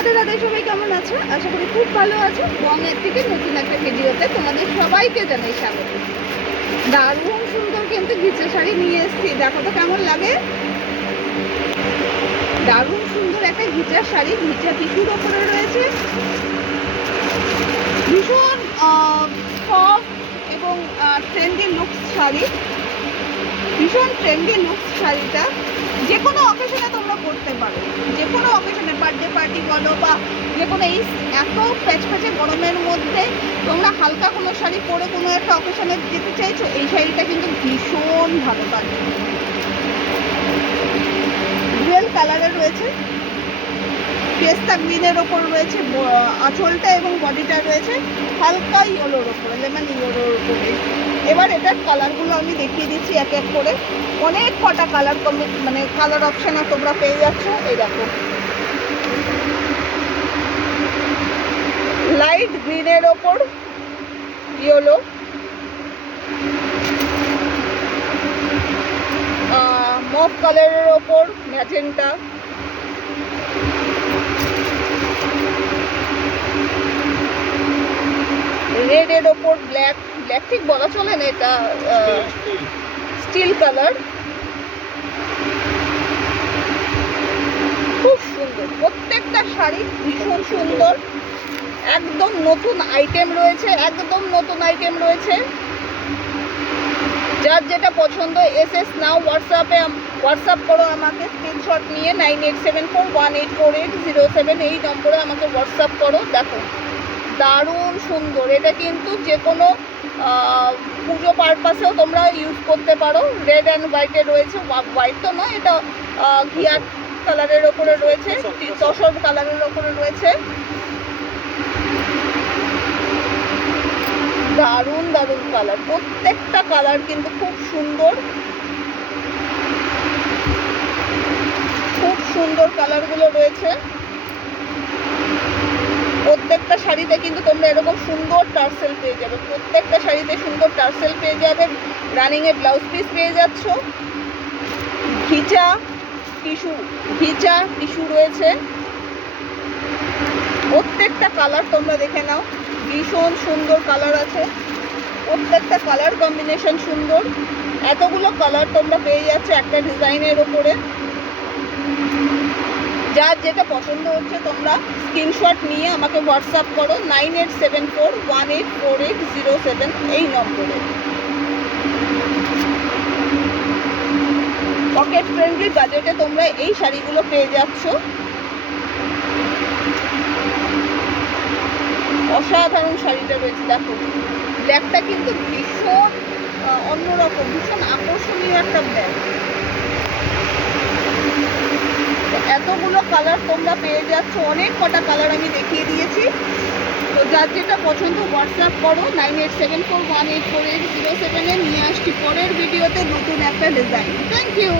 রাধে রাধে, সবাই কেমন আছো? আশা করি খুব ভালো আছো। বঙ্গের থেকে নতুন একটা ভিডিওতে তোমাদের সবাইকে জানাই স্বাগত। দারুণ সুন্দর কিন্তু ঘিচা শাড়ি নিয়ে এসেছি, দেখো তো কেমন লাগে। দারুণ সুন্দর একটা ঘিচা শাড়ি, ঘিচা টিস্যুর ওপরে রয়েছে। ভীষণ সফট এবং ট্রেন্ডি লুকস শাড়ি, ভীষণ ট্রেন্ডি লুকস শাড়িটা যে কোনো অকেশনে তোমরা পরতে পারো, যে কোনো অকেশনে, বার্থডে পার্টি বলো বা যে কোনো, এই এত প্যাচপ্যাচে গরমের মধ্যে তোমরা হালকা কোনো শাড়ি পরে কোনো একটা অকেশনে যেতে চাইছো, এই শাড়িটা কিন্তু ভীষণ ভালো পাবে। ডুয়েল কালারের রয়েছে, পেস্তা গ্রিনের ওপর রয়েছে আঁচলটা এবং বডিটা রয়েছে হালকা ইয়েলোর ওপরে, লেমন ইয়েলোর ওপরে। এবার এটার কালারগুলো আমি দেখিয়ে দিচ্ছি এক এক করে। অনেক কটা কালার মানে কালার অপশানে তোমরা পেয়ে যাচ্ছ। এই দেখো, লাইট গ্রিনের ওপর ইয়েলো, মফ কালারের ওপর ম্যাজেন্টা, রেডের ওপর ব্ল্যাক, ব্ল্যাক ঠিক বলা চলে না, এটা স্টিল কালার। খুব সুন্দর, প্রত্যেকটা শাড়ি ভীষণ সুন্দর। একদম নতুন আইটেম রয়েছে, একদম নতুন আইটেম রয়েছে। যার যেটা পছন্দ এসএস নাও হোয়াটসঅ্যাপ করো আমাকে, স্ক্রিনশট নিয়ে 9874184807 এই নম্বরে আমাকে হোয়াটসঅ্যাপ করো। দেখো দারুণ সুন্দর, এটা কিন্তু যে কোনো পুজো পারপাসেও তোমরা ইউজ করতে পারো। রেড অ্যান্ড হোয়াইটে রয়েছে, হোয়াইট তো নয়, এটা ঘিয়া কালারের ওপরে রয়েছে, তসর কালারের ওপরে রয়েছে। দারুণ দারুণ কালার, প্রত্যেকটা কালার কিন্তু খুব সুন্দর, খুব সুন্দর কালারগুলো রয়েছে। প্রত্যেকটা শাড়িতে কিন্তু তোমরা এরকম সুন্দর টার্সেল পেয়ে যাবে, প্রত্যেকটা শাড়িতে সুন্দর টার্সেল পেয়ে যাবে। রানিংয়ে ব্লাউজ পিস পেয়ে যাচ্ছ। ঘিচা টিস্যু রয়েছে। প্রত্যেকটা কালার তোমরা দেখে নাও, ভীষণ সুন্দর কালার আছে, প্রত্যেকটা কালার কম্বিনেশন সুন্দর। এতগুলো কালার তোমরা পেয়ে যাচ্ছ একটা ডিজাইনের ওপরে। যার যেটা পছন্দ হচ্ছে তোমরা স্ক্রিনশট নিয়ে আমাকে হোয়াটসঅ্যাপ করো 9874184807 এই নম্বরে। পকেট ফ্রেন্ডলি বাজেটে তোমরা এই শাড়িগুলো পেয়ে যাচ্ছ। অসাধারণ শাড়িটা রয়েছে, দেখো ব্ল্যাকটা কিন্তু ভীষণ অন্যরকম, ভীষণ আকর্ষণীয় একটা ব্ল্যাক। এতগুলো কালার তোমরা পেয়ে যাচ্ছ, অনেক কটা কালার আমি দেখিয়ে দিয়েছি। তো যার যেটা পছন্দ হোয়াটসঅ্যাপ করো 9874184807 নিয়ে আসছি পরের ভিডিওতে নতুন একটা ডিজাইন। Thank you.